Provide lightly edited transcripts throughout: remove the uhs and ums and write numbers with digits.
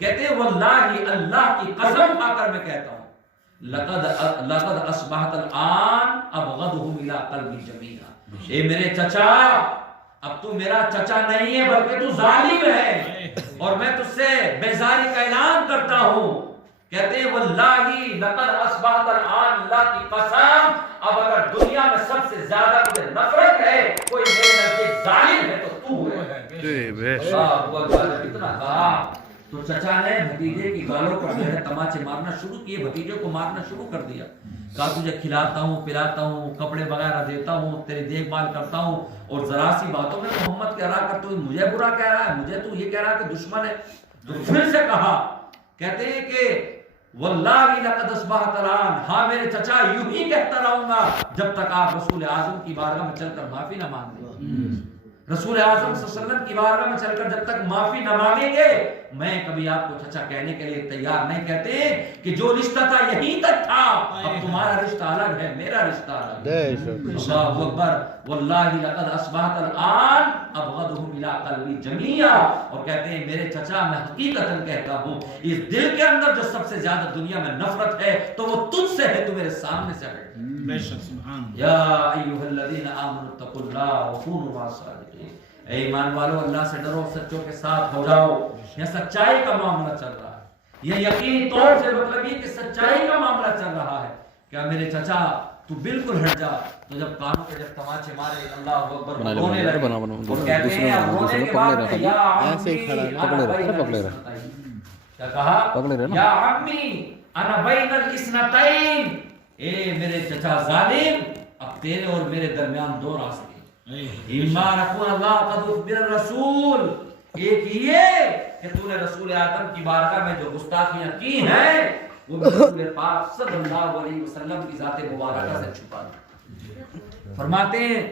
کہتے ہیں واللہ اللہ کی قسم کھا کر میں کہتا ہوں لقد اصبحت الان ابغضهم الى قلبی جميعا، اے میرے چچا اب تو میرا چچا نہیں ہے بلکہ تو ظالم ہے اور میں تجھ سے بیزاری کا اعلان کرتا ہوں۔ کہتے ہیں واللہ لقد اصبحت الان، اللہ کی قسم اب اگر دنیا میں سب سے زیادہ مجھے نفرت ہے کوئی میرے نزدیک ظالم ہے تو تو ہے۔ اللہ اکبر، کتنا کہا تو چچا نے بھتیجے کی گالوں پر جو ہے تماچے مارنا شروع کیے، بھتیجے کو مارنا شروع کر دیا۔ کہا تجھے کھلاتا ہوں پلاتا ہوں کپڑے وغیرہ دیتا ہوں تیری دیکھ بھال کرتا ہوں اور ذرا سی باتوں میں محمد کہہ رہا کر تو مجھے برا کہہ رہا ہے، مجھے تو یہ کہہ رہا ہے کہ دشمن ہے۔ تو پھر سے کہا، کہتے ہیں کہ واللہ لقد اصبحت الان، ہاں میرے چچا یوں ہی کہتا رہوں گا جب تک آپ رسول اعظم کی بارگاہ میں چل کر معافی نہ مانگ لیں۔ رسول اعظم صلی اللہ علیہ وسلم کی بارگاہ میں چل کر جب تک معافی نہ مانگیں گے میں کبھی آپ کو چچا کہنے کے لیے تیار نہیں۔ کہتے ہیں کہ جو رشتہ تھا یہیں تک تھا، اب تمہارا رشتہ الگ ہے میرا رشتہ الگ ہے۔ اللہ اکبر، واللہ لقد اصبحت الان ابغضهم الى قلبی جميعا، اور کہتے ہیں میرے چچا میں حقیقتاً کہتا ہوں اس دل کے اندر جو سب سے زیادہ دنیا میں نفرت ہے تو وہ تجھ سے ہے، تو میرے سامنے سے ہٹ۔ یا ایھا الذین آمنوا اتقوا اللہ وکونوا مع الصادقین، اے ایمان والو اللہ سے ڈرو، سچوں کے ساتھ ہو جاؤ۔ یہ سچائی کا معاملہ چل رہا ہے، یہ یقینی طور سے مطلب یہ کہ سچائی کا معاملہ چل رہا ہے۔ کیا میرے چچا تو بالکل ہٹ جا، تو جب کانوں پہ جب تماچے مارے اللہ اکبر رونے لگے اور کہتے ہیں اب رونے کے بعد یا عمی کیا کہا، یا عمی انا بین الاثنتین، اے میرے چچا ظالم اب تیرے اور میرے درمیان دو راستے، اما نکون اللہ قد اخبر الرسول، ایک یہ کہ تو نے رسول اعظم کی بارگاہ میں جو گستاخیاں کی ہیں وہ رسول پاک صلی اللہ علیہ وسلم کی ذات مبارکہ سے چھپا دیا۔ فرماتے ہیں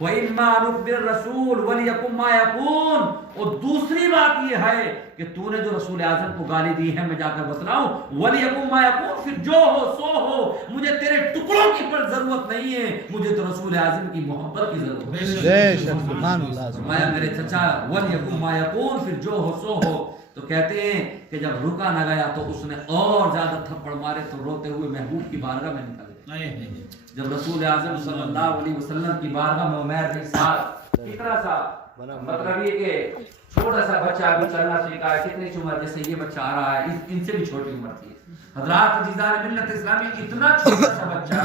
وَإِمَّا نُخْبِرْ الرَّسُولُ وَلِيَكُمْ مَا يَكُونُ، اور دوسری بات یہ ہے کہ تو نے جو رسول اعظم کو گالی دی ہے میں جا کر بتلاؤں وَلِيَكُمْ مَا يَكُونُ، پھر جو ہو سو ہو، مجھے تیرے ٹکڑوں کی پر ضرورت نہیں ہے، مجھے تو رسول اعظم کی محبت کی ضرورت ہے۔ سبحان اللہ، فرمایا میرے چچا وَلِيَكُمْ مَا يَكُونُ، پھر جو ہو سو ہو۔ تو کہتے ہیں کہ جب رکا نہ گیا تو اس نے اور زیادہ تھپڑ مارے تو روتے ہوئے محبوب کی بارگاہ میں نکل گیا۔ جب رسول اعظم صلی اللہ علیہ وسلم کی بارگاہ میں عمیر بن سعد کتنا سا مطلب یہ کہ چھوٹا سا بچہ ابھی چلنا سیکھا ہے، کتنی عمر جیسے یہ بچہ آ رہا ہے، ان سے بھی چھوٹی عمر تھی۔ حضرات عزیزان ملت اسلامی، اتنا چھوٹا سا بچہ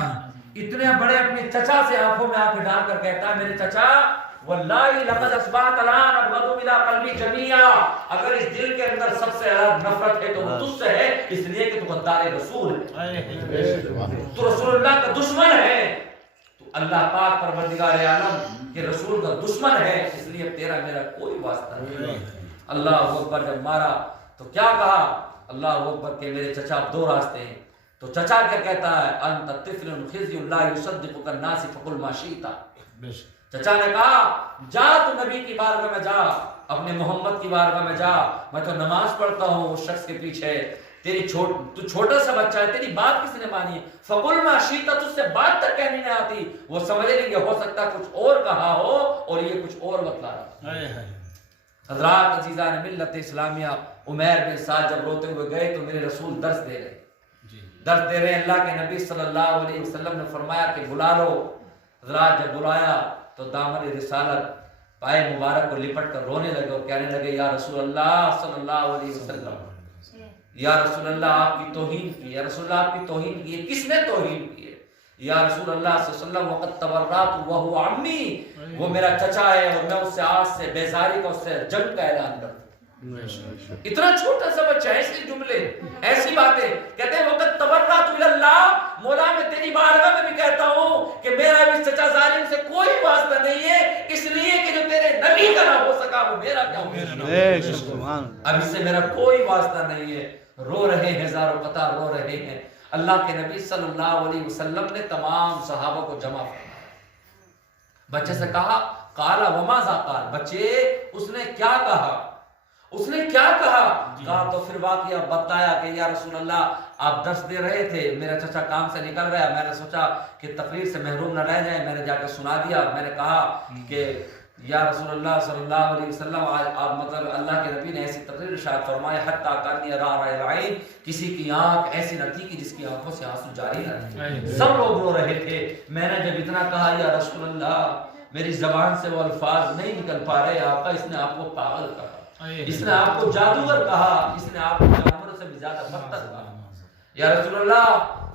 اتنے بڑے اپنے چچا سے آنکھوں میں آنکھ ڈال کر کہتا ہے میرے چچا واللہ لقد اصبحت الان ابغض الى قلبی جميعا، اگر اس دل کے اندر سب سے زیادہ نفرت ہے تو وہ تجھ سے ہے، اس لیے کہ تو غدار رسول ہے، تو رسول اللہ کا دشمن ہے، تو اللہ پاک پروردگار عالم کے رسول کا دشمن ہے، اس لیے تیرا میرا کوئی واسطہ نہیں۔ اللہ اکبر، جب مارا تو کیا کہا، اللہ اکبر کہ میرے چچا دو راستے ہیں۔ تو چچا کیا کہتا ہے، انت طفل خزي لا يصدقك الناس فقل ما شئت، چچا نے کہا جا تو نبی کی بارگاہ میں جا، اپنے محمد کی بارگاہ میں جا، میں تو نماز پڑھتا ہوں اس شخص کے پیچھے، تو چھوٹا سا بچہ ہے، تیری بات کس نے مانی، فقل ما شئت، تجھ سے بات تک کہنی نہیں آتی، وہ سمجھ لیں گے ہو سکتا کچھ اور کہا ہو اور یہ کچھ اور بتلا رہا۔ حضرات عزیزان ملت اسلامیہ، عمیر بن سعد جب روتے ہوئے گئے تو میرے رسول درس دے رہے ہیں، اللہ کے نبی صلی اللہ علیہ وسلم نے فرمایا کہ بلا لو۔ حضرات جب بلایا تو دامن رسالت پائے مبارک کو لپٹ کر رونے لگے اور کہنے لگے یا رسول اللہ صلی اللہ علیہ وسلم، یا رسول اللہ آپ کی توہین کی، یا رسول اللہ آپ کی توہین کی، کس نے توہین کی ہے؟ یا رسول اللہ صلی اللہ علیہ وسلم وقت تبرات وہو عمی، وہ میرا چچا ہے اور میں اس سے آج سے بیزاری کا، اس سے جنگ کا اعلان کرتا ہوں۔ اتنا چھوٹا سا بچہ، ایسے جملے ایسی باتیں کہتے ہیں وقت تبرات اللہ، مولا میں تیری بارگاہ میں بھی کہتا ہوں کہ میرا اس چچا ظالم سے کوئی واسطہ نہیں ہے، اس لیے کہ جو تیرے نبی کا نہ ہو سکا وہ میرا کیا ہو، اب اس سے میرا کوئی واسطہ نہیں ہے۔ رو رہے ہیں ہزاروں قطار رو رہے ہیں، اللہ کے نبی صلی اللہ علیہ وسلم نے تمام صحابہ کو جمع فرمایا، بچے سے کہا قال وماذا قال، بچے اس نے کیا کہا، اس نے کیا کہا؟ کہا تو پھر واقعہ بتایا کہ یا رسول اللہ آپ درس دے رہے تھے، میرا چچا کام سے نکل گیا، میں نے سوچا کہ تقریر سے محروم نہ رہ جائے، میں نے جا کے سنا دیا، میں نے کہا کہ یا رسول اللہ صلی اللہ علیہ وسلم، آپ مطلب اللہ کے نبی نے ایسی تقریر ارشاد فرمائے حتی کانی را العین، کسی کی آنکھ ایسی نہ تھی کہ جس کی آنکھوں سے آنسو جاری نہ تھے، سب لوگ رو رہے تھے۔ میں نے جب اتنا کہا یا رسول اللہ میری زبان سے وہ الفاظ نہیں نکل پا رہے، آقا اس نے آپ کو پاگل کہا، اس نے آپ کو جادوگر کہا، اس نے آپ کو جانوروں سے بھی زیادہ بدتر کہا۔ یا رسول اللہ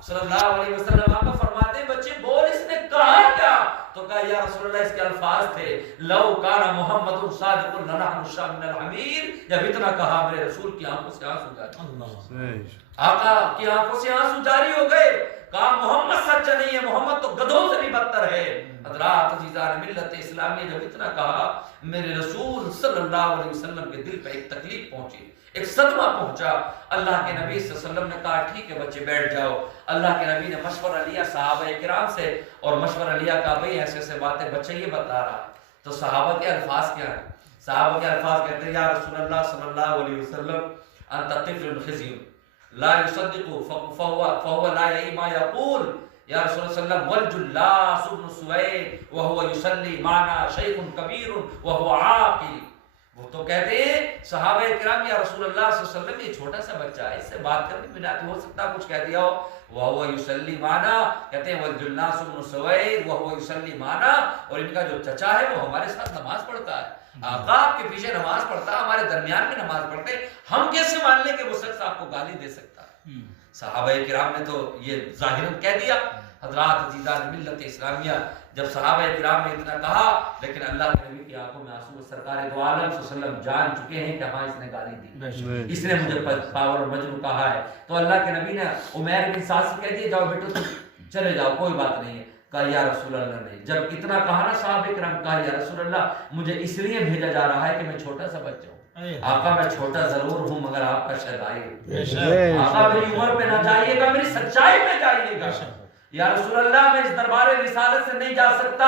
صلی اللہ علیہ وسلم آقا فرماتے ہیں بچے بول اس نے کہا کیا؟ تو کہا یا رسول اللہ اس کے الفاظ تھے لو کان محمد صادق لنحن الشام من الحمیر، جب اتنا کہا میرے رسول کی آنکھوں سے آنسو جاری، آقا کی آنکھوں سے آنسو جاری ہو گئے۔ کہا محمد سچا نہیں ہے، محمد تو گدھوں سے بھی بدتر ہے۔ حضرات عزیزان ملت اسلامی جب اتنا کہا میرے رسول صلی اللہ علیہ وسلم کے دل پہ ایک تکلیف پہنچی، ایک صدمہ پہنچا۔ اللہ کے نبی صلی اللہ علیہ وسلم نے کہا ٹھیک ہے بچے بیٹھ جاؤ۔ اللہ کے نبی نے مشورہ لیا صحابہ کرام سے اور مشورہ لیا کہا بھئی ایسے ایسے باتیں بچہ یہ بتا رہا ہے۔ تو صحابہ کے الفاظ کیا ہیں؟ صحابہ کے الفاظ کہتے ہیں یا رسول اللہ صلی اللہ علیہ وسلم انت طفل خزی لا يصدق فهو لا يعي ما يقول، یا رسول اللہ صلی اللہ علیہ وسلم والجلاس ابن سوید وهو يصلي معنا شیخ کبیر وهو عاقل۔ وہ تو کہتے ہیں صحابہ کرام یا رسول اللہ صلی اللہ علیہ وسلم یہ چھوٹا سا بچہ ہے، اس سے بات کرنے میں نہ ہو سکتا کچھ کہہ دیا ہو۔ وَهُوَ يُصَلِّي مَعَنَا، کہتے ہیں وَالْجُلَّاسُ بْنُ سُوَيْدٍ وَهُوَ يُصَلِّي مَعَنَا، اور ان کا جو چچا ہے وہ ہمارے ساتھ نماز پڑھتا ہے، آقا آپ کے پیچھے نماز پڑھتا ہے، ہمارے درمیان میں نماز پڑھتے ہیں، ہم کیسے مان لیں کہ وہ شخص آپ کو گالی دے سکتا ہے؟ صحابہ کرام نے تو یہ ظاہراً کہہ دیا۔ حضرات عزیزان ملت اسلامیہ جب صحابہ کرام نے اتنا کہا لیکن اللہ کے نبی کی آنکھوں میں آنسو، سرکار دو عالم صلی اللہ علیہ وسلم جان چکے ہیں کہ ہاں اس نے گالی دی، اس نے مجھے پاور اور مجنون کہا ہے۔ تو اللہ کے نبی نے عمیر بن سعد سے کہہ دیا جاؤ بیٹو تم چلے جاؤ کوئی بات نہیں ہے۔ کہا یا رسول اللہ نے جب اتنا کہا نا صحابہ کرام، کہا یا رسول اللہ مجھے اس لیے بھیجا جا رہا ہے کہ میں چھوٹا سا بچہ ہوں، آقا میں چھوٹا ضرور ہوں مگر آپ کا شہدائی، آقا میری عمر پہ نہ جائیے گا، میری سچائی پہ جائیے گا۔ یا رسول اللہ میں اس دربار رسالت سے نہیں جا سکتا۔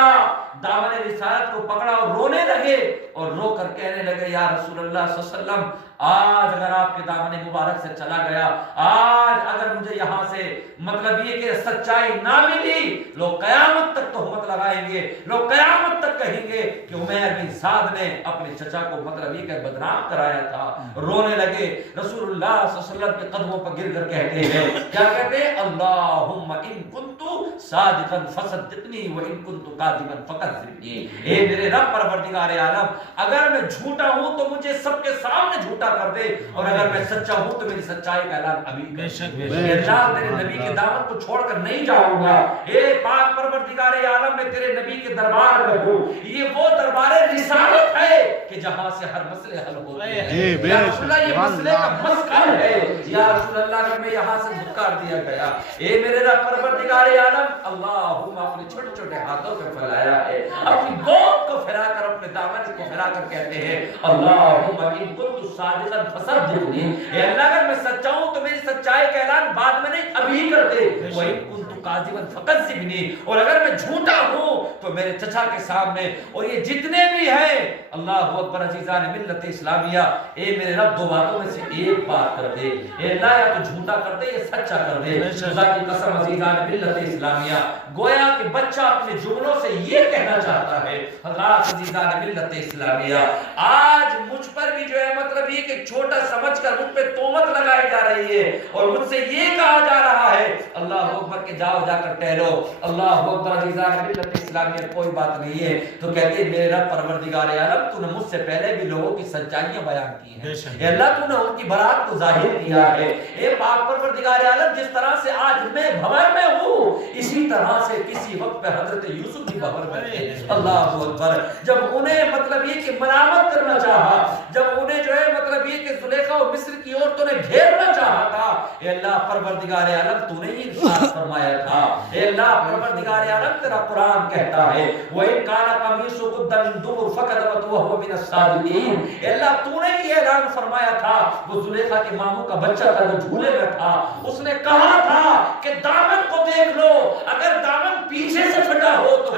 دامن رسالت کو پکڑا اور رونے لگے اور رو کر کہنے لگے یا رسول اللہ صلی اللہ علیہ وسلم آج اگر آپ کے دامن مبارک سے چلا گیا، آج اگر مجھے یہاں سے مطلب یہ کہ سچائی نہ ملی، لوگ قیامت تک تہمت لگائیں گے، لوگ قیامت تک کہیں گے کہ عمیر بن سعد نے اپنے چچا کو مطلب یہ کہ بدنام کرایا تھا۔ رونے لگے، رسول اللہ صلی اللہ علیہ وسلم کے قدموں پر گر کر کہتے ہیں کیا کہتے ہیں اللہم ان کنت صادقا فصدقنی وان کنت کاذبا فکذبنی، اے میرے رب پروردگار عالم اگر میں جھوٹا ہوں تو مجھے سب کے سامنے جھوٹا کر دے، اور اگر میں سچا ہوں تو میری سچائی کا اعلان ابھی بے شک اللہ تیرے نبی کی دعوت کو چھوڑ کر نہیں جاؤں گا۔ اے پاک پروردگار عالم میں تیرے نبی کے دربار میں ہوں، یہ وہ دربار رسالت ہے کہ جہاں سے ہر مسئلے حل ہوتے ہیں۔ یا رسول اللہ یہ مسئلے کا مسکن ہے، یا رسول اللہ اگر میں یہاں سے دھکار دیا گیا، اے میرے رب پروردگار عالم اللہم اپنے چھوٹے چھوٹے ہاتھوں پہ پھیلایا ہے، اپنی گود کو پھیلا کر اپنے دامن کو پھیلا کر کہتے ہیں اللہم ان کنت صادقا فصدقنی، اے اللہ اگر میں سچا ہوں تو میری سچائی کا اعلان بعد میں نہیں ابھی کر دے، وَإِن كُنتُ كَاذِبًا فَكَذِّبْنِي، اور اگر میں جھوٹا ہوں تو میرے چچا کے سامنے اور یہ جتنے بھی ہیں اللہ اکبر عزیزان ملت اسلامیہ، اے میرے رب دو باتوں میں سے ایک بات کر دے، اے اللہ یا تو جھوٹا کر دے یا سچا کر دے۔ خدا کی قسم عزیزان ملت اسلامیہ گویا کہ بچہ اپنے جملوں سے یہ کہنا چاہتا ہے حضرات عزیزان ملت اسلامیہ آج مجھ پر بھی جو ہے مطلب یہ کہ چھوٹا سمجھ کر مجھ پہ تہمت لگائی جا رہی ہے اور مجھ سے یہ کہا جا رہا ہے اللہ اکبر کہ جاؤ جا کر ٹہلو، اللہ اکبر عزیزان ملت اسلامیہ کوئی بات نہیں ہے۔ تو کہتے ہیں میرے رب پروردگار عالم تو نے مجھ سے پہلے بھی لوگوں کی سچائیاں بیان کی ہیں، اے اللہ تو نے ان کی برات کو ظاہر کیا ہے، اے پاک پروردگار عالم جس طرح سے آج میں بھور میں ہوں اسی طرح سے کسی وقت پہ حضرت یوسف بھی بھور میں تھے۔ اللہ اکبر جب انہیں مطلب یہ کہ ملامت کرنا چاہا، جب انہیں جو ہے مطلب یہ کہ زلیخا اور مصر کی عورتوں نے گھیرنا چاہا تھا، اے اللہ پروردگار عالم تو نے ہی ارشاد فرمایا تھا، اے اللہ پروردگار عالم تیرا قرآن کہتا ہے وَإِن كَانَ قَمِيصُهُ قُدَّ مِن دُبُرٍ فَكَذَبَتْ وَهُوَ مِنَ الصَّادِقِينَ، اے اللہ تو نے یہ اعلان فرمایا تھا وہ زلیخا کے ماموں کا بچہ تھا جو جھولے میں تھا، اس نے کہا تھا کہ دامن کو دیکھ لو، اگر دامن پیچھے سے پھٹا ہو تو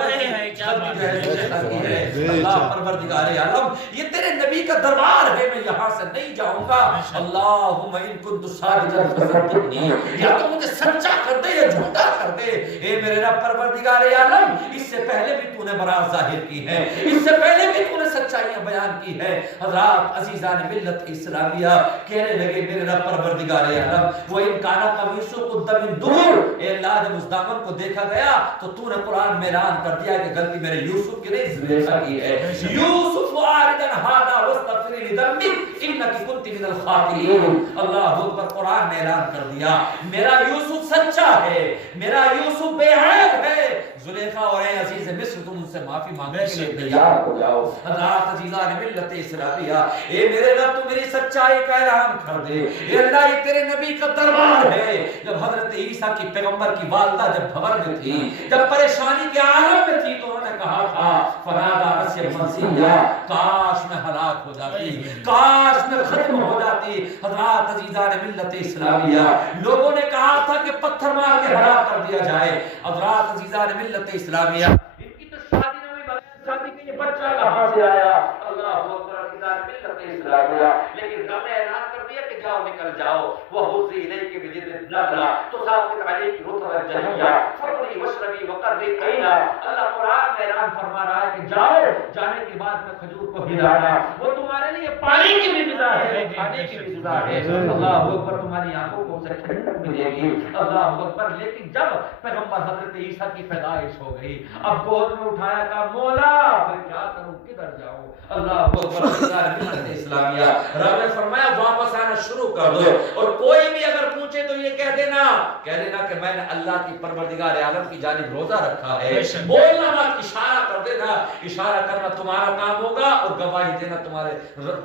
اللہ پروردگار عالم یہ تیرے نبی کا دربار ہے، میں یہاں سے نہیں جاؤں گا، اللہم ان کنت صادقا فصدقنی، یا تو مجھے سچا کر دے یا جھوٹا کر دے، اے میرے رب پروردگار عالم اس سے پہلے بھی تو نے برات ظاہر کی ہے، اس سے پہلے بھی تو نے سچائیاں بیان کی ہے۔ حضرات عزیزان ملت اسلامیہ کہنے لگے میرے رب پروردگار عالم وہ ان کانا قمیصو قد من دور، اے اللہ جب اس دامن کو دیکھا گیا تو تو نے قرآن میں اعلان کر دیا کہ غلطی میرے یوسف کی نہیں زلیخا کی ہے، یوسف آردن ہادا واستغفری لذنبک انکی کنت من الخاطئین۔ اللہ اکبر، قرآن نے اعلان کر دیا میرا یوسف سچا ہے، میرا یوسف بے عیب ہے، زلیخا اور اے عزیز مصر تم ان سے معافی مانگنے کے لیے تیار ہو جاؤ۔ حضرات عزیزان ملت اسلامیہ اے میرے رب تو میری سچائی کا اعلان کر دے، اے اللہ یہ تیرے نبی کا دربار ہے۔ جب حضرت عیسیٰ کی پیغمبر کی والدہ جب خبر میں تھی، جب پریشانی کے عالم میں تھی تو انہوں نے کہا تھا فنادا نسیہ منسیہ، کاش میں ہلاک ہو جاتی، کاش میں ختم ہو جاتی۔ حضرات عزیزان ملت اسلامیہ لوگوں نے کہا تھا کہ پتھر مار کے ہلاک کر دیا جائے۔ حضرات عزیزان ملت اسلامیہ ان کی تو شادی نہ ہوئی، بغیر شادی کے یہ بچہ کہاں سے آیا؟ اللہ اکبر، عزیزان ملت اسلامیہ لیکن رب نے اعلان کر دیا کہ جاؤ نکل جاؤ، وَحُزِّ إِلَيْكِ بِجِذْعِ النَّخْلَةِ تُسَاقِطْ عَلَيْكِ رُطَبًا جَنِيًّا فَكُلِي وَاشْرَبِي وَقَرِّي عَيْنًا۔ اللہ قرآن میں اعلان فرما رہا ہے کہ جاؤ، جانے کے بعد میں کھجور کو ہلانا، وہ تمہارے لیے پانی کی بھی غذا ہے، کھانے کی بھی غذا ہے۔ اللہ اکبر، تمہاری آنکھوں کو اسے ٹھنڈک ملے گی۔ اللہ اکبر، لیکن جب پیغمبر حضرت عیسیٰ کی پیدائش ہو گئی، اب گود میں اٹھایا کہا مولا میں کیا کروں، کدھر جاؤں؟ اللہ اکبر، ملت اسلامیہ رب نے فرمایا واپس آنا شروع کر دو، اور کوئی بھی اگر پوچھے تو یہ کہہ دینا کہ میں نے اللہ کی پروردگار عالم کی جانب روزہ رکھا ہے۔ بولنا مت، اشارہ کر دینا، اشارہ کرنا تمہارا کام ہوگا، اور گواہی دینا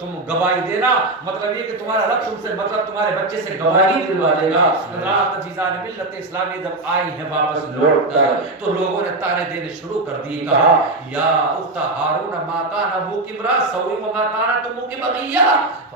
تم گواہی دینا مطلب یہ کہ تمہارا رب تم سے مطلب تمہارے بچے سے گواہی دلوا دے گا۔ رات عزیزان ملت اسلامی جب آئی ہیں واپس لوٹ کر تو لوگوں نے تانے دینے شروع کر دیے، کہا یا اخت ہارون ما کان ابوک امرا سوء وما کانت امک بغیہ۔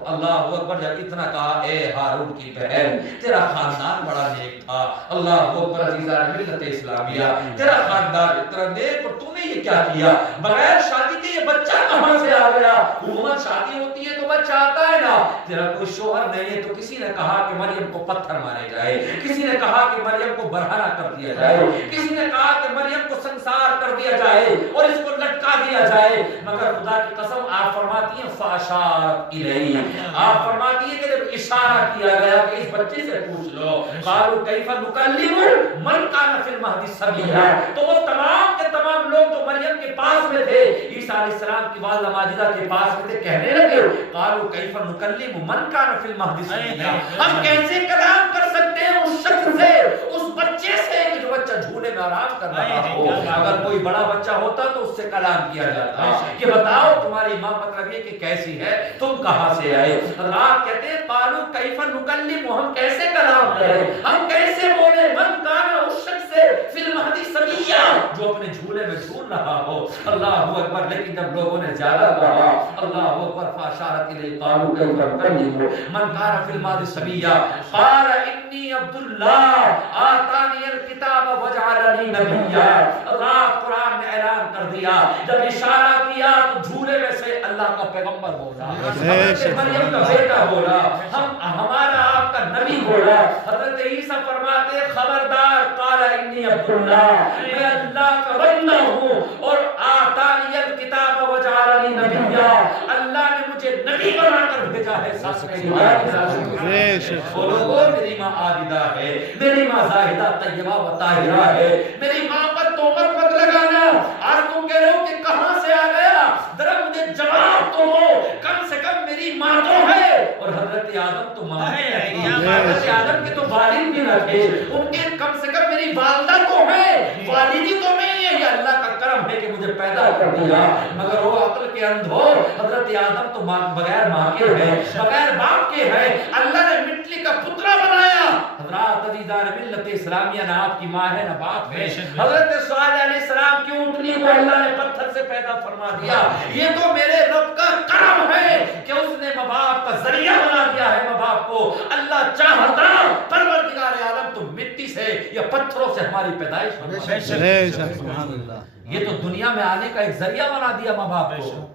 اللہ اکبر، جب اتنا کہا اے ہارون کی بہن تیرا خاندان بڑا نیک تھا۔ اللہ اکبر، عزیزان ملت اسلامیہ تیرا خاندان اتنا نیک، اور تو نے یہ کیا کیا؟ بغیر شادی کے یہ بچہ کہاں سے آ گیا؟ عموماً شادی ہوتی ہے تو بچہ آتا ہے نا، تیرا کوئی شوہر نہیں ہے تو کسی نے کہا کہ مریم کو پتھر مارے جائے، کسی نے کہا کہ مریم کو برہنہ کر دیا جائے، کسی نے کہا کہ مریم کو سنسار کر دیا جائے اور اس کو لٹکا دیا جائے، مگر خدا کی قسم آپ فرماتی ہیں فاشارت الیہ، آپ فرماتی ہیں کہ جب اشارہ کیا گیا کہ اس بچے سے پوچھ لو، قالوا کیف نکلم من کان فی المہد صبیا، تو وہ تمام کے تمام لوگ جو مریم کے پاس میں تھے، عیسیٰ علیہ السلام کی والدہ ماجدہ کے پاس میں تھے، کہنے لگے قالوا کیف نکلم من کان فی المہد صبیا، ہم کیسے کلام کر سکتے ہیں اس شخص سے، اس بچے سے کہ جو بچہ جھولے میں آرام کر رہا ہو؟ اگر کوئی بڑا بچہ ہوتا تو اس سے کلام کیا جاتا کہ بتاؤ تمہاری ماں مطلب یہ کہ کیسی ہے، تم کہاں سے آئے؟ اللہ کہتے ہیں قالوا کیف نکلم، ہم کیسے کلام کریں، ہم کیسے بولیں، من کان، اس شخص سے فی المہد صبیا جو اپنے جھولے میں جھول رہا ہو۔ اللہ اکبر، لیکن جب لوگوں نے زیادہ کہا اللہ اکبر فاشارت الیہ قالوا کیف نکلم من کان فی المہد صبیا قال انی عبد اللہ آتانی الکتاب وجعلنی نبیا۔ اللہ قرآن نے اعلان کر دیا، جب اشارہ کیا تو جھولے میں سے اللہ کا پیغمبر بولا، حضرت مریم کا بیٹا بولا، ہمارا آپ کا نبی بولا۔ حضرت عیسیٰ فرماتے خبردار، قال انی عبد اللہ، میں اللہ کا بندہ ہوں، اور آتانی الکتاب وجعلنی نبیا، اللہ نے مجھے نبی بنا کر بھیجا ہے۔ میری ماں عابدہ ہے، میری ماں زاہدہ طیبہ و طاہرہ ہے، میری ماں پر تہمت مت لگانا۔ آج تم کہہ رہے ہو کہ کہاں سے آ گیا، ذرا مجھے جواب تو ہو، کم سے کم میری ماں تو ہے، اور حضرت آدم تو ماں ہے، حضرت آدم کے تو والد بھی نہ تھے، ان کے کم سے کم میری والدہ تو ہے، والدی تو نہیں ہے، یہ اللہ کا کرم ہے کہ مجھے پیدا کر دیا۔ مگر وہ عقل کے اندھو، حضرت آدم تو بغیر ماں کے ہے، بغیر باپ کے ہے، اللہ نے مٹی کا پترا بنایا۔ حضرات عزیزان ملت اسلامیہ، نہ آپ کی ماں ہے نہ باپ ہے۔ حضرت صالح علیہ السلام کی اونٹنی کو اللہ نے پتھر سے پیدا فرما دیا۔ یہ تو میرے رب کا کرم ہے کہ اس نے ماں باپ کا ذریعہ بنا دیا ہے۔ ماں باپ کو اللہ چاہتا پروردگار عالم تو مٹی سے یا پتھروں سے ہماری پیدائش بنوایا. یہ تو دنیا میں آنے کا ایک ذریعہ بنا دیا ماں باپ کو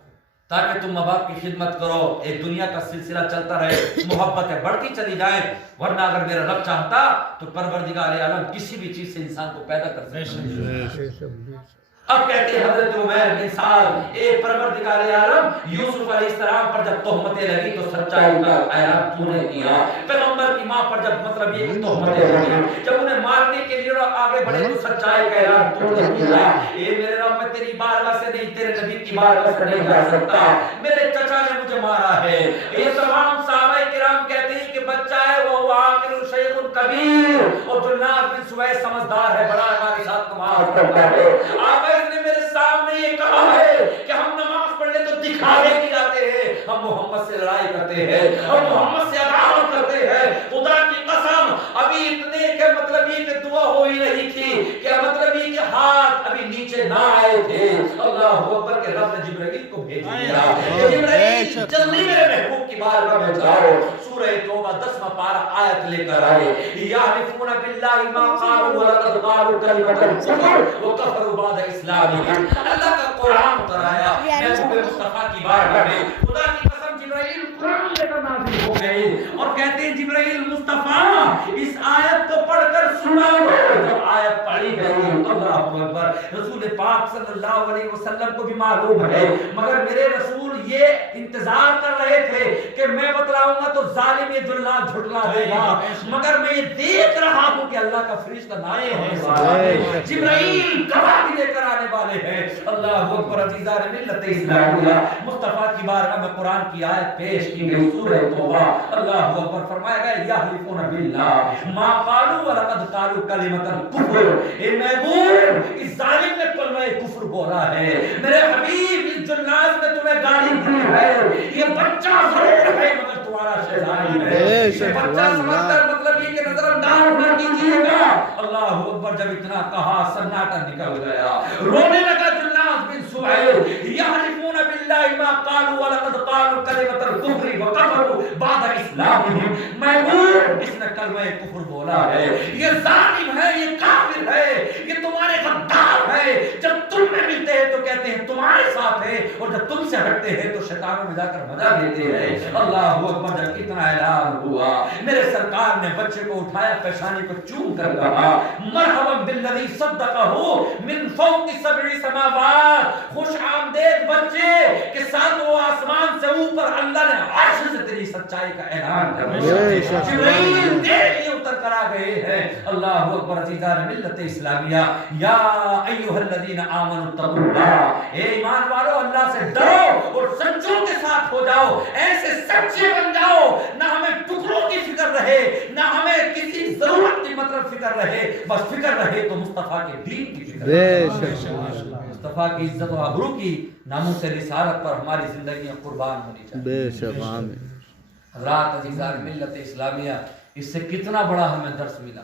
تاکہ تم ماں باپ کی خدمت کرو, ایک دنیا کا سلسلہ چلتا رہے, محبتیں بڑھتی چلی جائیں. ورنہ اگر میرا رب چاہتا تو پروردگار عالم کسی بھی چیز سے انسان کو پیدا کر سکتا. اب کہتے ہیں حضرت عمیر بن سعد, اے پروردگار عالم, یوسف علیہ السلام پر جب تہمتیں لگی تو سچائی کا اعلان تو نے کیا. پیغمبر کی ماں پر جب مطلب یہ کہ تہمتیں لگی, جب انہیں مارنے کے لیے آگے بڑھے تو سچائی کا اعلان تو نے کیا. اے میرے رب, میں تیری بارگاہ سے نہیں تیرے نبی کی بارگاہ سے نہیں جا سکتا, میرے چچا نے مجھے مارا ہے. یہ تمام صحابہ کرام کہتے ہیں کہ بچہ ہے وہ عاقل شیخ کبیر, اور جنات بن سویس سمجھدار ہے, بڑا ہمارے ساتھ نماز پڑھتا ہے. نے میرے سامنے یہ کہا ہے کہ ہم نماز پڑھنے تو دکھاوے کی جاتے ہیں, ہم محمد سے لڑائی کرتے ہیں, ہم محمد سے عداوت کرتے ہیں. خدا کی قسم ابھی اتنے کہ مطلب یہ کہ دعا ہو ہی رہی تھی, کہ مطلب یہ کہ ہاتھ ابھی نیچے نہ آئے تھے. اللہ اکبر کے رب نے جبرائیل کو بھیج دیا, جبرائیل جلدی میرے محبوب کی بارگاہ میں جاؤ. سورہ توبہ 10واں پارہ آیت لے کر آئے, یحلفون باللہ ما قالوا ولقد قالوا کلمۃ الکفر وکفروا بعد اسلامہم. اللہ کا قرآن اتر آیا محبوب مصطفیٰ کی بارگاہ میں. خدا کی قسم جبرائیل قرآن لے کر نازل ہو گئے اور کہتے ہیں جبرائیل مصطفیٰ اس آیت کو پڑھ کر سناؤ. جب آیت پڑھی گئی, اللہ اکبر, رسول پاک صلی اللہ علیہ وسلم کو بھی معلوم ہے, مگر میرے رسول یہ انتظار کر رہے تھے کہ میں بتلاؤں گا تو ظالم یہ جلال جھٹلا دے گا, مگر میں یہ دیکھ رہا ہوں کہ اللہ کا فرشتہ نائے ہیں, جبرائیل گواہی لے کر آنے والے ہیں. اللہ اکبر. عزیزان ملت اسلامیہ, مصطفیٰ کی بارگاہ میں قرآن کی آیت پیش کی گئی سورہ توبہ. اللہ اکبر. فرمایا گیا یحلفون باللہ ما قالوا ولقد قالوا کلمۃ الکفر. اے محبوب, اس ظالم نے کلمہ کفر بولا ہے. میرے حبیب, اس جناز نے تمہیں گالی دی ہے. یہ بچہ ضرور ہے مگر تمہارا شہزادی ہے. یہ بچہ سمجھ کر مطلب یہ کہ نظر انداز نہ کیجیے گا. اللہ اکبر. جب اتنا کہا سناٹا نکل گیا, رونے لگا جناز بن سہیل. یحلفون باللہ ما قالوا ولقد قالوا کلمۃ الکفر وکفروا بعد اسلامہم. محبوب, اس نے کلمہ کفر بولا ہے, یہ ظالم ہے, یہ کافر ہے, یہ تمہارے غدار ہے. جب تم میں ملتے ہیں تو کہتے ہیں تمہارے ساتھ ہے, اور جب تم سے ہٹتے ہیں تو شیطانوں میں جا کر مزہ لیتے ہیں. اللہ اکبر. جب اتنا اعلان ہوا, میرے سرکار نے بچے کو اٹھایا, پیشانی کو چوم کر کہا مرحبا بالذی صدقہ من فوق سبع سماوات. خوش آمدید بچے کہ ساتوں آسمان سے اوپر اللہ نے عرش سے تیری سچائی کا اعلان کر دیا. جبرائیل دیر اتر کر آ گئے ہیں. اللہ اکبر. عزیزان ملت اسلامیہ, یا ایھا الذین آمنوا اتقوا اللہ, اے ایمان والو اللہ سے ڈرو اور سچوں کے ساتھ ہو جاؤ, ایسے سچے بن جاؤ نہ ہمیں ٹکڑوں کی فکر رہے, نہ ہمیں کسی ضرورت کی مطلب فکر رہے, بس فکر رہے تو مصطفیٰ کے دین کی فکر رہے, مصطفیٰ کی عزت و آبرو کی, ناموس رسالت پر ہماری زندگیاں قربان ہونی چاہیے. حضرات عزیزان ملت اسلامیہ, اس سے کتنا بڑا ہمیں درس ملا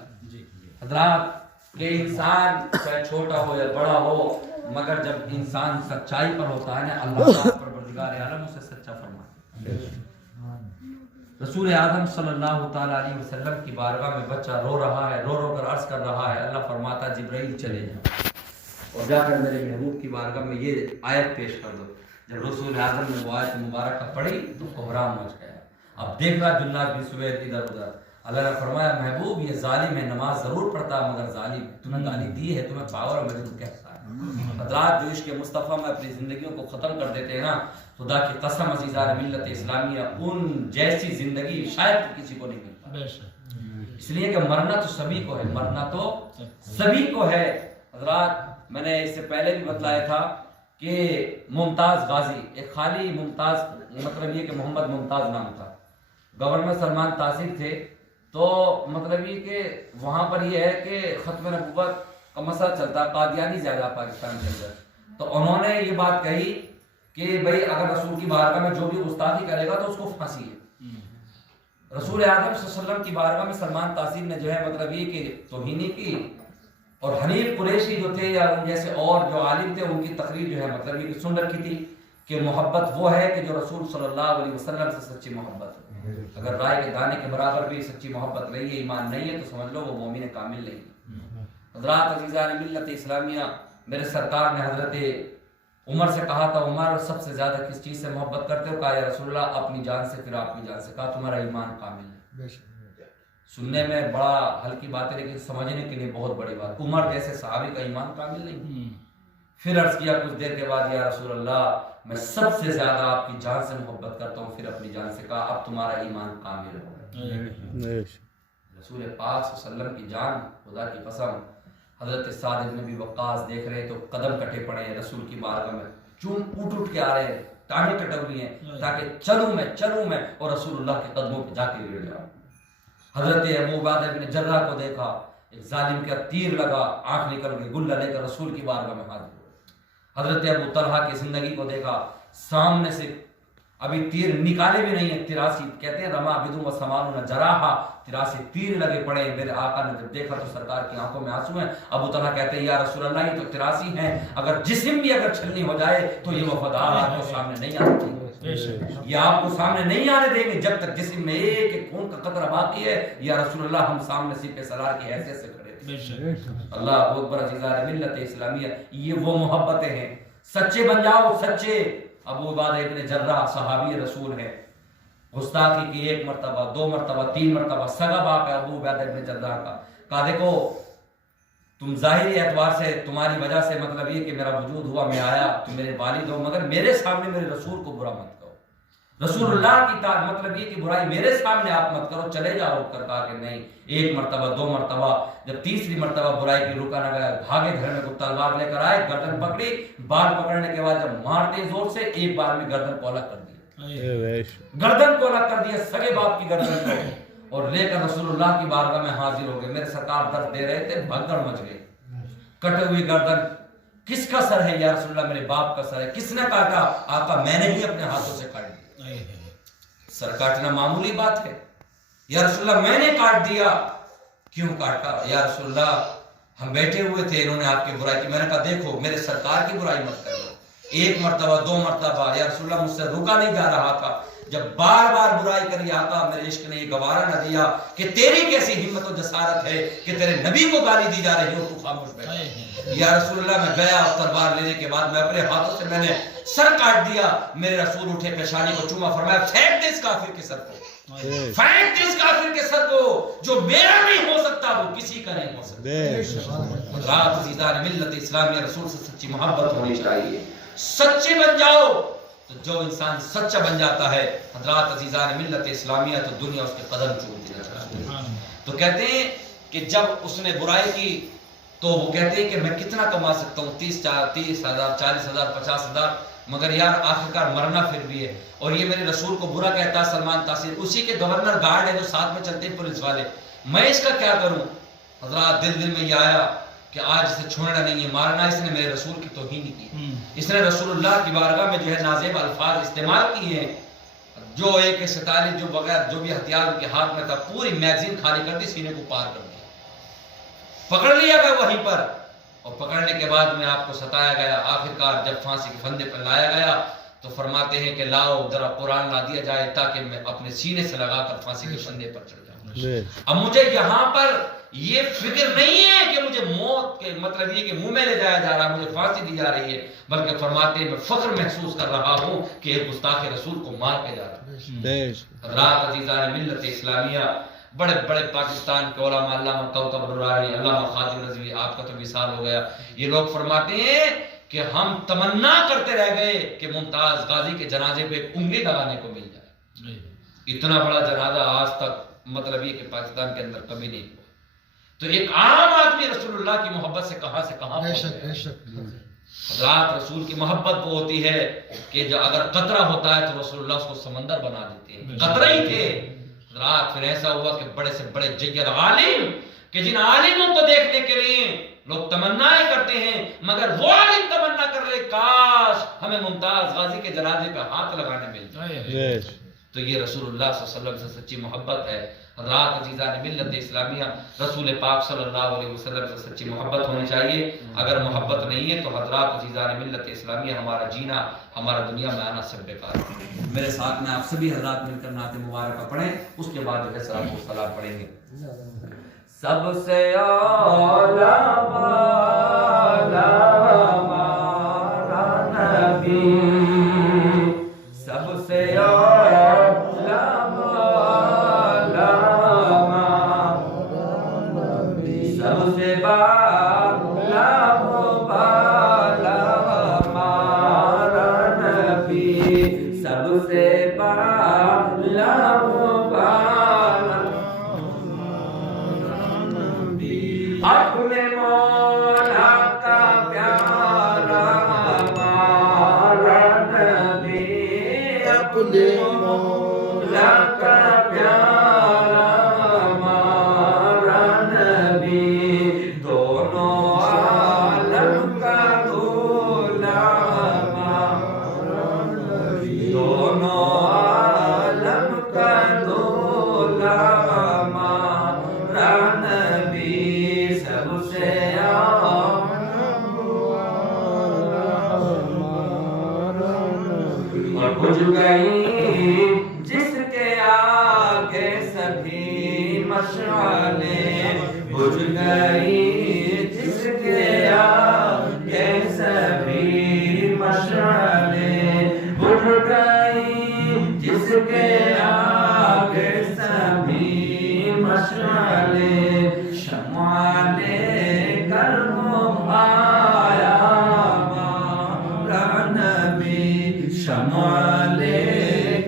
حضرات, کہ انسان چاہے چھوٹا ہو یا بڑا ہو, مگر جب انسان سچائی پر ہوتا ہے نا, اللہ پروردگار عالم اسے سچا فرماتا ہے. رسول اعظم صلی اللہ تعالی علیہ وسلم کی بارگاہ میں بچہ رو رہا ہے, رو رو کر عرض کر رہا ہے. اللہ فرماتا جبرائیل چلے جاؤ اور جا کر میرے محبوب کی بارگاہ میں یہ آیت پیش کر دو. جب رسول اعظم نے وہ آیت مبارکہ پڑھی تو کوہرام مچ گیا. اب دیکھ رہا جنات بن سہیل ادھر ادھر. اللہ نے فرمایا محبوب یہ ظالم ہے, نماز ضرور پڑھتا مگر ظالم, تمہیں گالی دی ہے, تمہیں پاور ہے, مجھے کیسا ہے. حضرات جو عشق مصطفیٰ میں اپنی زندگیوں کو ختم کر دیتے ہیں نا, خدا کی قسم عزیزان ملت اسلامیہ, ان جیسی زندگی شاید کسی کو نہیں ملتا. اس لیے کہ مرنا تو سبھی کو ہے, مرنا تو سبھی کو ہے. حضرات میں نے اس سے پہلے بھی بتلایا تھا کہ ممتاز غازی, ایک خالی ممتاز مطلب یہ کہ محمد ممتاز نام تھا, گورنر سلمان تاثیر تھے. تو مطلب یہ کہ وہاں پر یہ ہے کہ ختم نبوت کا مسئلہ چلتا, قادیانی زیادہ پاکستان کے اندر. تو انہوں نے یہ بات کہی کہ بھئی اگر رسول کی بارگاہ میں جو بھی گستاخی کرے گا تو اس کو پھانسی ہے. رسول اعظم صلی اللہ علیہ وسلم کی بارگاہ میں سلمان تاثیر نے جو ہے مطلب یہ کہ توہینی کی, اور حنیف قریشی جو تھے یا ان جیسے اور جو عالم تھے ان کی تقریر جو ہے مطلب یہ سن رکھی تھی کہ محبت وہ ہے کہ جو رسول صلی اللہ علیہ وسلم سے سچی محبت ہے. اگر رائے کے دانے کے برابر بھی سچی محبت رہی ہے, ایمان نہیں ہے, تو سمجھ لو وہ مومن کامل نہیں. حضرات عزیزان ملت اسلامیہ، میرے سرکار نے حضرت عمر سے کہا تھا عمر سب سے زیادہ کس چیز سے محبت کرتے ہو؟ کہا یا رسول اللہ اپنی جان سے، پھر آپ کی جان سے، کہا تمہارا ایمان کامل ہے۔ سننے میں بڑا ہلکی بات ہے لیکن سمجھنے کے لیے بہت بڑی بات، عمر جیسے صحابی کا ایمان کامل نہیں۔ پھر عرض کیا کچھ دیر کے بعد یا رسول اللہ میں سب سے زیادہ آپ کی جان سے محبت کرتا ہوں، پھر اپنی جان سے، کہا اب تمہارا ایمان کامل ہو۔ رسول پاک صلی اللہ علیہ وسلم کی جان، خدا کی قسم، حضرت سعد بن ابی وقاص دیکھ رہے تو قدم کٹے پڑے ہیں رسول کی بارگاہ میں، اٹھ کے آ رہے ہیں، ٹانگیں کٹے ہوئی ہیں تاکہ چلوں میں اور رسول اللہ کے قدموں پہ جا کے گر جاؤں۔ حضرت ابو عبیدہ بن جراح کو دیکھا، ایک ظالم کا تیر لگا، آنکھ نکل گئی، گلہ لے کر رسول کی بارگاہ میں حاضر ہوئے۔ حضرت ابو طلحہ کی زندگی کو دیکھا، سامنے سے ابھی تیر نکالے بھی نہیں ہیں، 83 کہتے ہیں رما بدوں و سمانون جراحا، 83 تیر لگے پڑے ہیں۔ میرے آقا نے جب دیکھا تو سرکار کی آنکھوں میں آنسو ہیں۔ ابو طلحہ کہتے ہیں یا رسول اللہ یہ تو 83 ہیں، اگر جسم بھی اگر چھلنی ہو جائے تو یہ وفادار آپ کو سامنے نہیں آنے دیں گے، یہ آپ کو سامنے نہیں آنے دیں گے جب تک جسم میں ایک خون کا قطرہ باقی ہے۔ یا رسول اللہ ہم سامنے سپہ سالار کی حیثیت سے کھڑے تھے۔ اللہ اکبر عزیزان ملت اسلامیہ، یہ وہ محبتیں ہیں، سچے بن جاؤ، سچے۔ ابو عبیدہ بن جراح صحابی رسول ہے، گستاخی کی 1 مرتبہ 2 مرتبہ 3 مرتبہ، سگا باپ ہے ابو عبیدہ بن جراح کا۔ کہا دیکھو تم ظاہری اعتبار سے تمہاری وجہ سے مطلب یہ کہ میرا وجود ہوا، میں آیا، تم میرے والد ہو، مگر میرے سامنے میرے رسول کو برا مت کرو، رسول اللہ کی مطلب یہ کہ برائی میرے سامنے آپ مت کرو، چلے جاؤ۔ کہا کہ نہیں، 1 مرتبہ 2 مرتبہ، جب تیسری مرتبہ برائی کی رکا نہ گیا، بھاگے گھر میں کو تلوار لے کر آئے، گردن پکڑی، بال پکڑنے کے بعد جب مارتے زور سے ایک بار میں گردن کو الگ کر دیا، گردن کو الگ کر دیا، سگے باپ کی گردن کو، اور لے کر رسول اللہ کی بارگاہ میں حاضر ہو گئے۔ میرے سرکار درد دے رہے تھے، بھگدڑ مچ گئی، کٹے ہوئی گردن، کس کا سر ہے یا رسول اللہ؟ میرے باپ کا سر ہے۔ کس نے کاٹا؟ آقا میں نے ہی اپنے ہاتھوں سے کاٹ دیا۔ سر کاٹنا معمولی بات ہے، یا رسول اللہ میں نے کاٹ دیا۔ کیوں کاٹا؟ یا رسول اللہ ہم بیٹھے ہوئے تھے، انہوں نے آپ کی برائی کی، میں نے کہا دیکھو میرے سرکار کی برائی مت کرو۔ 1 مرتبہ 2 مرتبہ، یا رسول اللہ مجھ سے رکا نہیں جا رہا تھا، جب بار بار برائی کری آقا میرے عشق نے یہ گوارا نہ دیا کہ تیری کیسی ہمت و جسارت ہے کہ تیرے نبی کو گالی دی جا رہی ہو تو خاموش بیٹھا۔ یا رسول اللہ میں گیا، تلوار لینے کے بعد میں اپنے ہاتھوں سے میں نے سر کاٹ دیا۔ میرے رسول اٹھے، پیشانی کو چوما، فرمایا پھینک دے اس کافر کے سر کو، پھینک دے اس کافر کے سر کو، جو میرا نہیں ہو سکتا وہ کسی کا نہیں ہو سکتا۔ رات عزیزان ملت اسلامیہ، رسول سے سچی محبت ہونی چاہیے، سچے بن جاؤ۔ تو جو انسان سچا بن جاتا ہے حضرات عزیزان ملت اسلامیہ، تو دنیا اس کے قدم چومتی ہے۔ تو کہتے ہیں کہ جب اس نے برائی کی تو وہ کہتے ہیں کہ میں کتنا کما سکتا ہوں، 30,000 40,000 50,000، مگر یار آخرکار مرنا پھر بھی ہے۔ اور یہ میرے رسول کو برا کہتا ہے سلمان تاثیر، اسی کے گورنر گارڈ ہے جو ساتھ میں چلتے ہیں پولیس والے، میں اس کا کیا کروں؟ حضرات دل میں یہ آیا کہ آج اسے چھوڑنا نہیں ہے، مارنا، اس نے میرے رسول کی توہین کی، اس نے رسول اللہ کی بارگاہ میں جو ہے نازیب الفاظ استعمال کیے ہیں، جو AK-47 جو بغیر جو بھی ہتھیار ان کے ہاتھ میں تھا، پوری میگزین خالی کر دی، سینے کو پار کر دیا، پکڑ لیا گیا وہیں پر، اور پکڑنے کے بعد میں آپ کو ستایا گیا۔ آخرکار جب پھانسی کے پھندے پر لایا گیا تو فرماتے ہیں کہ لاؤ ذرا قرآن لا دیا جائے تاکہ میں اپنے سینے سے لگا کر پھانسی کے پھندے پر چڑھ جاؤں۔ اب مجھے یہاں پر یہ فکر نہیں ہے کہ مجھے موت کے مطلب یہ کہ منہ میں لے جایا جا رہا، مجھے پھانسی دی جا رہی ہے، بلکہ فرماتے ہیں میں فخر محسوس کر رہا ہوں کہ ایک گستاخ رسول کو مار کے جا رہا ہے۔ حضرات عزیزان ملت اسلامیہ، بڑے بڑے پاکستان کے علماء، علامہ کوکب نورانی، علامہ خادم رضوی، آپ کا تو وصال ہو گیا، یہ لوگ فرماتے ہیں کہ ہم تمنا کرتے رہ گئے کہ ممتاز غازی کے جنازے پہ ایک انگلی لگانے کو مل جائے۔ اتنا بڑا جنازہ آج تک مطلب یہ کہ پاکستان کے اندر کبھی نہیں ہوا۔ تو ایک عام آدمی رسول اللہ کی محبت سے کہاں پہنچ گیا۔ حضرات رسول کی محبت وہ ہوتی ہے کہ جو اگر قطرہ ہوتا ہے تو رسول اللہ اس کو سمندر بنا دیتے ہیں، قطرہ ہی تھے۔ حضرات پھر ایسا ہوا کہ بڑے سے بڑے جگر عالم کہ جن عالموں کو دیکھنے کے لیے لوگ تمنائیں کرتے ہیں، مگر وہ عالم تمنا کر لے کاش ہمیں ممتاز غازی کے جنازے پہ ہاتھ لگانے مل جائے۔ تو یہ رسول اللہ صلی اللہ علیہ وسلم سے سچی محبت ہے۔ رات عزیزان ملت اسلامیہ، رسول پاک صلی اللہ علیہ وسلم سے سچی محبت ہونی چاہیے۔ اگر محبت نہیں ہے تو حضرات عزیزان ملت اسلامیہ ہمارا جینا، ہمارا دنیا میں آنا سب بیکار ہے۔ میرے ساتھ میں آپ سبھی حضرات مل کر نعت مبارکہ پڑھیں، اس کے بعد جو ہے سلام و سلام پڑھیں گے۔ سب سے اعلیٰ ہمارا نبی، سب سے اپنے مولا کا پیارا ہمارا نبی، اپنے مولا کا پیارا ہمارا نبی، دونوں عالم کا دولا ہمارا نبی، دونوں عالم کا دولا ہمارا نبی، سب سے اور بجھ گئی جس کے آگے سبھی مشعلیں، بجھ گئی جس کے آگے سبھی مشعلیں، بجھ گئی جس کے آگے سبھی مشعلیں، شمع لے کر وہ آیا ہمارا نبی، شمع لے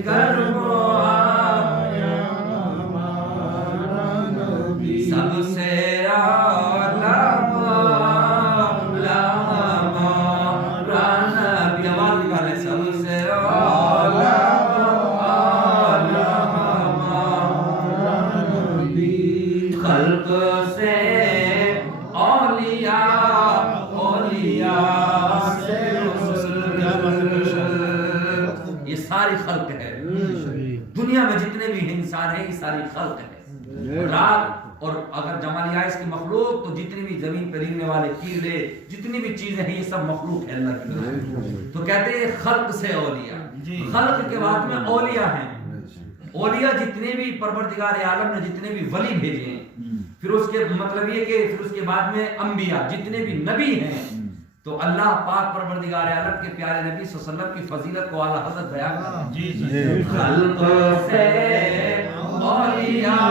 کر وہ آیا ہمارا نبی، سب سے اعلیٰ مولا ہمارا نبی، آواز نکالیں، سب سے اعلیٰ ہمارا نبی، خلق سے اولیاء، اولیاء سے رسول، یہ ساری خلق ہے، دنیا میں جتنے بھی انسان ہیں یہ ساری خلق ہے، رات اور اگر جمع لیا اس کی مخلوق تو جتنی بھی زمین پہ رہنے والے کیڑے جتنی بھی چیزیں ہیں یہ سب مخلوق ہے اللہ کی طرف۔ تو کہتے ہیں خلق سے اولیاء، خلق کے بعد میں اولیاء ہیں، اولیاء جتنے بھی پروردگار عالم نے جتنے بھی ولی بھیجے ہیں، پھر اس کے مطلب یہ کہ پھر اس کے بعد میں انبیاء جتنے بھی نبی ہیں، تو اللہ پاک پروردگار عالم کے پیارے نبی صلی اللہ علیہ وسلم کی فضیلت کو اعلیٰ حضرت بیان کرتے ہیں۔ خلق سے اولیاء،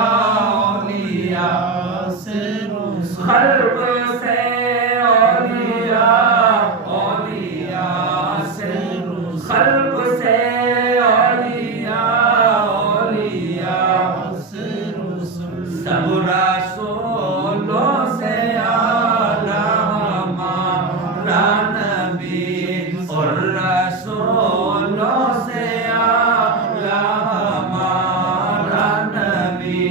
اولیاء سے رسول، خلق سے اولیاء، اولیاء سے رسول، خلق سے اولیاء، اولیاء سے رسول، سب رسولوں سے اعلیٰ ہمارا نبی، اور رسولوں سے اعلیٰ ہمارا نبی،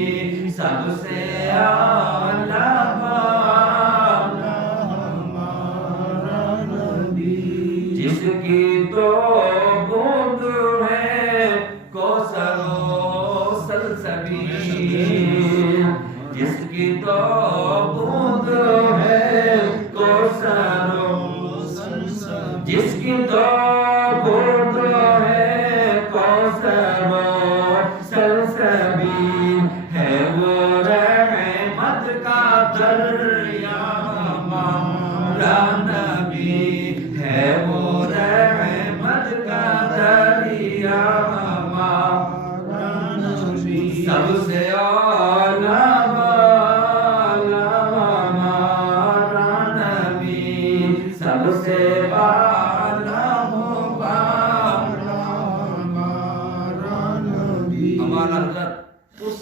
سب سے اعلیٰ ہمارا نبی، جس کی تو بوند ہے کوثر و سلسبیل، جس کی تو بوند ہے کوثر و سلسبیل، جس کی تو بوند ہے کوثر و سلسبیل، ہے وہ رحمت کا دریا ہمارا نبی، ہے وہ رحمت کا دریا ہمارا نبی، سب سے اعلیٰ ہمارا نبی، سب سے اعلیٰ ہمارا نبی۔ ہمارا حضرت اس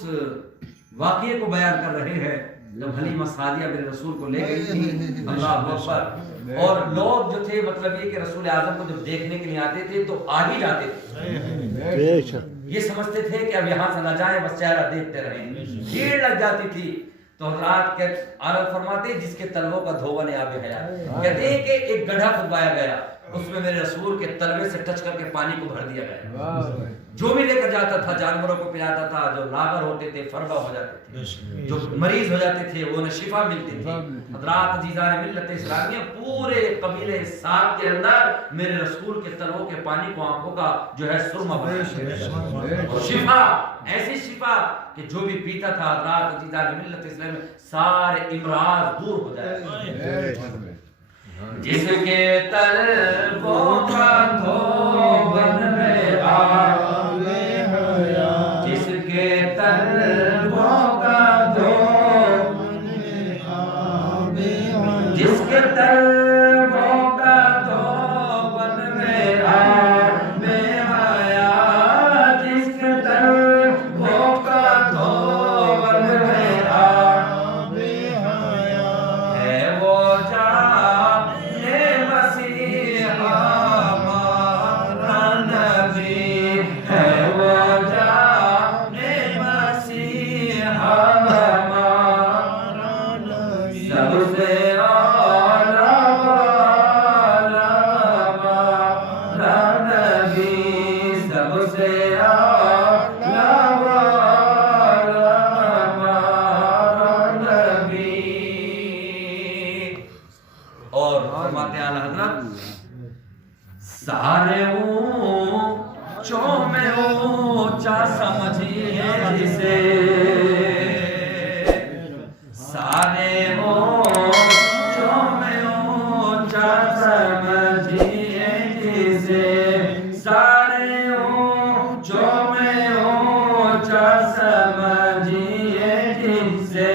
واقعے کو بیان کر رہے ہیں جب حلیمہ سعدیہ میرے رسول کو لے گئی تھی، اللہ اکبر، اور لوگ جو تھے مطلب یہ کہ رسول اعظم کو جب دیکھنے کے لیے آتے تھے تو آ ہی جاتے تھے، یہ سمجھتے تھے کہ اب یہاں سے نہ جائیں، بس چہرہ دیکھتے رہیں، بھیڑ لگ جاتی تھی۔ تو حضرات عرض فرماتے جس کے تلووں کا دھوون آب حیات، کہتے ہیں کہ ایک گڑھا کھدوایا گیا اس میں میرے رسول کے تلوے سے ٹچ کر کے پانی کو بھر دیا گیا. جو بھی لے کر جاتا تھا جانوروں کو پلاتا تھا, جو لاغر ہوتے تھے فربا ہو جاتے تھے, جو مریض ہو جاتے تھے انہیں شفا ملتی تھی. حضرات عزیزان ملت اسلامیہ, پورے قبیلے سات کے اندر میرے رسول کے تلووں کے پانی کو آنکھوں کا جو ہے سرما بنا, شفا, ایسی شفا کہ جو بھی پیتا تھا حضرات عزیزان ملت اسلامیہ سارے امراض دور ہو جائے. جس کے تلووں کا دھوبن میں آبِ حیات, جس کے تلووں کا دھوبن میں آبِ حیات, جس کے تلووں کا دھوبن میں آبِ حیات, جس کے تلووں کا دھوبن میں آبِ حیات, ہے وہ سارے اونچوں میں اونچا سمجھیے جسے, سارے اونچوں میں اونچا سمجھیے جسے, سارے اونچوں میں اونچا سمجھیے جسے,